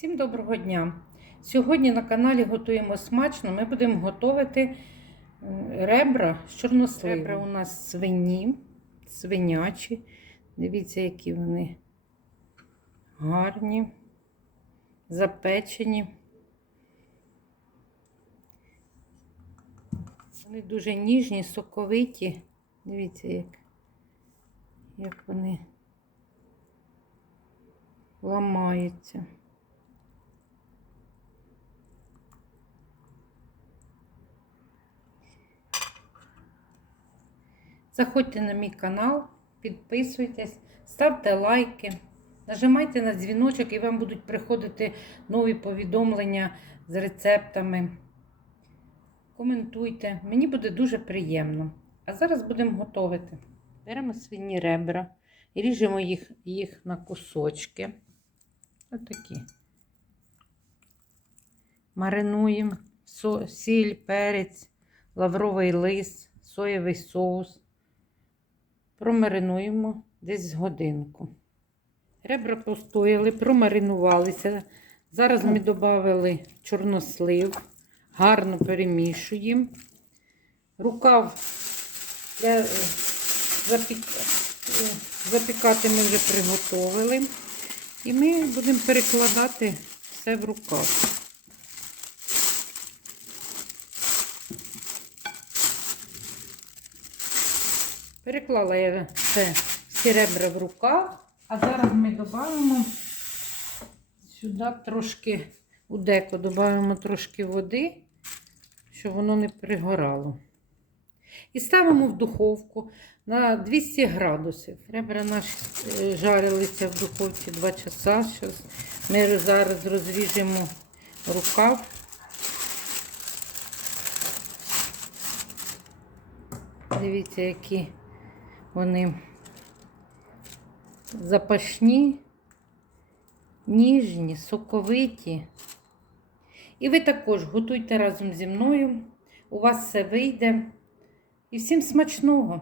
Всім доброго дня! Сьогодні на каналі готуємо смачно. Ми будемо готувати ребра з чорносливом. Ребра у нас свині, свинячі. Дивіться, які вони гарні, запечені. Вони дуже ніжні, соковиті. Дивіться, як, як вони ламаються. Заходьте на мій канал, підписуйтесь, ставте лайки, нажимайте на дзвіночок і вам будуть приходити нові повідомлення з рецептами. Коментуйте, мені буде дуже приємно. А зараз будемо готувати. Беремо свині ребра ріжемо їх, їх на кусочки. Отакі. Маринуємо со- сіль, перець, лавровий лист, соєвий соус. Промаринуємо десь годинку. Ребра постояли, промаринувалися. Зараз ми додали чорнослив, гарно перемішуємо. Рукав для е, запік- е, запікати ми вже приготовили. І ми будемо перекладати все в рукав. Переклала я це всі ребра в рукав, а зараз ми додаємо сюди трошки у деко додаємо трошки води, щоб воно не пригорало. І ставимо в духовку на 200 градусів. Ребра наші е, жарилися в духовці 2 часа. Щас Ми зараз розріжемо рукав. Дивіться, які вони запашні, ніжні, соковиті. І ви також готуйте разом зі мною. У вас все вийде. І всім смачного!